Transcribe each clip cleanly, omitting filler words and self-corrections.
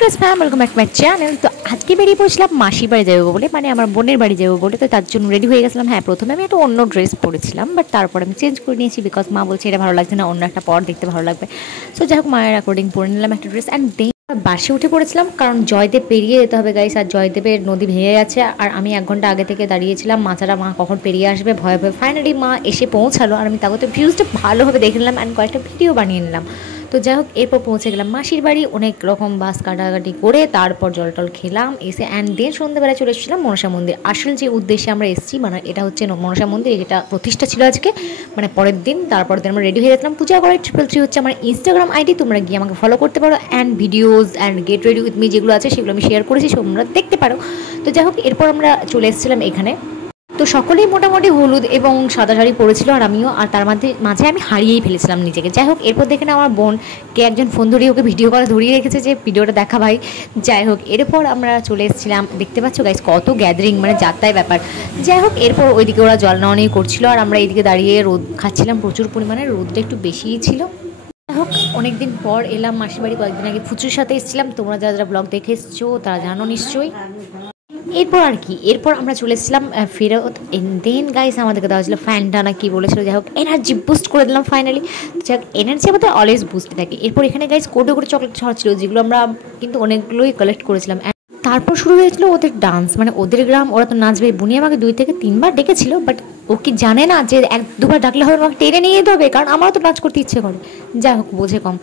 Chris ma'am, welcome back to my channel. তো আজকে বেরিয়ে পড়ছিলাম মাসির বাড়ি যাবো বলে, মানে আমার বোনের বাড়ি যাবো বলে। তো তার জন্য রেডি হয়ে গেছিলাম। হ্যাঁ, প্রথমে আমি একটা অন্য ড্রেস পরেছিলাম, বাট তারপর আমি চেঞ্জ করে নিয়েছি বিকজ মা বলছে এটা ভালো লাগছে না, অন্য একটা পর দেখতে ভালো লাগবে। সো যাই হোক, মায়ের অ্যাকর্ডিং পরে নিলাম একটা ড্রেস। অ্যান্ড দেন বাসে উঠে পড়েছিলাম, কারণ জয়দেব পেরিয়ে যেতে হবে গাইস। আর জয়দেবের নদী ভেঙে গেছে, আর আমি 1 ঘন্টা আগে থেকে দাঁড়িয়েছিলাম মাছারা মা কখন পেরিয়ে আসবে ভয়ে ভয়ে। ফাইনালি মা এসে পৌঁছালো, আর আমি তাগতে ভিউজটা ভালোভাবে দেখে নিলাম অ্যান্ড কয়েকটা ভিডিও বানিয়ে নিলাম। তো যাই হোক, এরপর পৌঁছে গেলাম মাসির বাড়ি। অনেক রকম বাস কাটাকাটি করে তারপর জল টল খেলাম এসে, অ্যান্ড দেন সন্ধ্যেবেলা চলে এসেছিলাম মনসা মন্দির। আসল যে উদ্দেশ্যে আমরা এসেছি, মানে এটা হচ্ছে মনসা মন্দির, এটা প্রতিষ্ঠা ছিল আজকে, মানে পরের দিন। তারপর দিন আমরা রেডি হয়ে গেছিলাম পূজা করে। 333 হচ্ছে আমার ইনস্টাগ্রাম আইডি, তোমরা গিয়ে আমাকে ফলো করতে পারো। And videos and get ready with me যেগুলো আছে সেগুলো আমি শেয়ার করেছি, তোমরা দেখতে পারো। তো যাই হোক, এরপর আমরা চলে এসেছিলাম এখানে। তো সকলেই মোটামুটি হলুদ এবং সাদা শাড়ি পরেছিল, আর আমিও। আর তার মাঝে আমি হারিয়েই ফেলেছিলাম নিজেকে। যাই হোক, এরপর দেখে না আমার বোনকে একজন ফোন ধরিয়ে ওকে ভিডিও করা ধরিয়ে রেখেছে যে ভিডিওটা দেখা ভাই। যাই হোক, এরপর আমরা চলে এসেছিলাম, দেখতে পাচ্ছ গাইস কত গ্যাদারিং, মানে যাত্রায় ব্যাপার। যাই হোক, এরপর ওইদিকে ওরা জল নেওয়া নিয়ে করছিল, আর আমরা এইদিকে দাঁড়িয়ে রোদ খাচ্ছিলাম প্রচুর পরিমাণে, রোদটা একটু বেশিই ছিল। যাই হোক, অনেকদিন পর এলাম মাসির বাড়ি। কয়েকদিন আগে ফুচুর সাথে এসেছিলাম, তোমরা যারা যারা ব্লগ দেখে এসছো তারা জানো নিশ্চয়ই। এরপর আর কি, এরপর আমরা চলে এসেছিলাম ফেরত। দেন গাইস আমাদেরকে দেওয়া হয়েছিল ফ্যানটা না কি বলেছিল, যাই হোক এনার্জি বুস্ট করে দিলাম ফাইনালি। যাই হোক, এনার্জি আমাদের অলওয়েজ বুস্ট থাকে। এরপর এখানে গাইস কোটে করে চকলেট ছাড়া ছিল, যেগুলো আমরা কিন্তু অনেকগুলোই কালেক্ট করেছিলাম। তারপর শুরু হয়েছিল ওদের ডান্স, মানে ওদের গ্রাম, ওরা তো নাচবে। বুনি আমাকে 2 থেকে 3 বার ডেকেছিল, বাট ও কি জানে না যে 1-2 বার ডাকলে হবে আমাকে টেনে নিয়ে যেতে হবে, কারণ আমারও তো নাচ করতে ইচ্ছে করে। যাই হোক, বোঝে কম,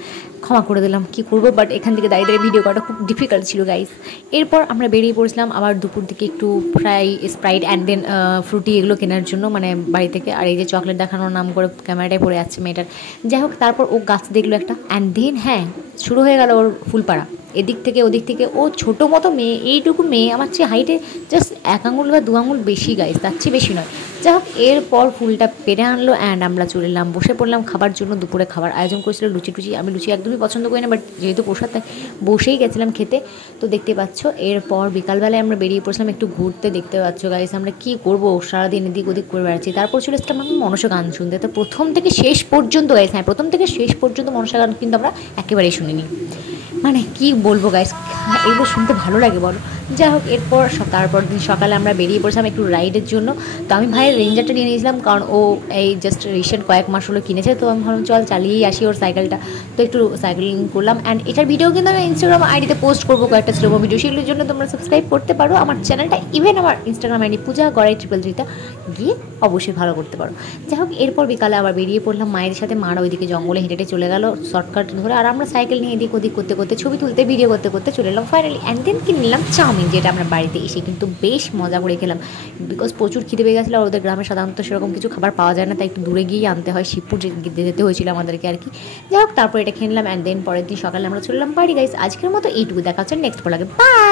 ক্ষমা করে দিলাম, কী করবো। বাট এখান থেকে দাঁড়িয়ে দাঁড়িয়ে ভিডিও করাটা খুব ডিফিকাল্ট ছিল গাইস। এরপর আমরা বেরিয়ে পড়েছিলাম আবার দুপুর দিকে একটু স্প্রাইট অ্যান্ড দেন ফ্রুটি এগুলো কেনার জন্য, মানে বাড়ি থেকে। আর এই যে চকলেট দেখানোর নাম করে ক্যামেরাটায় পড়ে যাচ্ছে মেয়েটার। যাই হোক, তারপর ও গাছ দেখলো একটা, অ্যান্ড দেন হ্যাঁ শুরু হয়ে গেল ওর ফুলপাড়া। এদিক থেকে ওদিক থেকে, ও ছোটো মতো মেয়ে, এইটুকু মেয়ে, আমার চেয়ে হাইটে জাস্ট 1 আঙুল বা 2 আঙুল বেশি গাইস, তার চেয়ে বেশি নয়। যাই হোক, এরপর ফুলটা পেরে আনলো অ্যান্ড আমরা চলে এলাম, বসে পড়লাম খাবার জন্য। দুপুরে খাবার আয়োজন করেছিল লুচি টুচি। আমি লুচি একদমই পছন্দ করি না, বাট যেহেতু প্রসাদ তাই বসেই গেছিলাম খেতে। তো দেখতে পাচ্ছ, এরপর বিকালবেলায় আমরা বেরিয়ে পড়ছিলাম একটু ঘুরতে। দেখতে পাচ্ছ গাইস আমরা কী করবো, সারাদিন এদিক ওদিক করে বেড়াচ্ছি। তারপর চলে এসেছিলাম আমি মনসা গান শুনতে। তো প্রথম থেকে শেষ পর্যন্ত গাইস, হ্যাঁ প্রথম থেকে শেষ পর্যন্ত মনসা গান কিন্তু আমরা একেবারেই শুনিনি। মানে কি বলবো গাইস, এগুলো শুনতে ভালো লাগে বলো। যাই হোক, এরপর তারপর দিন সকালে আমরা বেরিয়ে পড়েছিলাম একটু রাইডের জন্য। তো আমি ভাইয়ের রেঞ্জারটা নিয়ে নিয়েছিলাম, কারণ ও এই জাস্ট রিসেন্ট কয়েক মাস হলো কিনেছে। তো আমি ভাবলাম চল চালিয়েই আসি ওর সাইকেলটা। তো একটু সাইকেলিং করলাম, অ্যান্ড এটার ভিডিও কিন্তু আমি ইনস্টাগ্রাম আইডিতে পোস্ট করবো, কয়েকটা স্লো ভিডিও, সেগুলোর জন্য তোমরা সাবস্ক্রাইব করতে পারো আমার চ্যানেলটা। ইভেন আমার ইনস্টাগ্রাম আইডি পূজা গড়াই 333 গিয়ে অবশ্যই ভালো করতে পারো। যাই হোক, এরপর বিকালে আবার বেরিয়ে পড়লাম মায়ের সাথে। মারা ওইদিকে জঙ্গলে হেঁটে চলে গেল শর্টকাট ধরে, আর আমরা সাইকেল নিয়ে এদিক ওদিক করতে করতে, ছবি তুলতে ভিডিও করতে করতে চলে এলাম ফাইনালি। অ্যান্ড দেন কি নিলাম চাউমিন, যেটা আমরা বাড়িতে এসে কিন্তু বেশ মজা করে খেলাম, বিকজ প্রচুর খিদে পেয়ে গেছিলো। আর ওদের গ্রামে সাধারণত সেরকম কিছু খাবার পাওয়া যায় না, তাই একটু দূরে গিয়ে আনতে হয়, শিবপুর যেতে হয়েছিল আমাদেরকে আর কি। যাই হোক, তারপর এটা খেলাম অ্যান্ড দেন পরের দিন সকালে আমরা চললাম বাড়ি গাইস। আজকের মতো এইটুকু, দেখা হচ্ছে নেক্সট ব্লগে, বাই।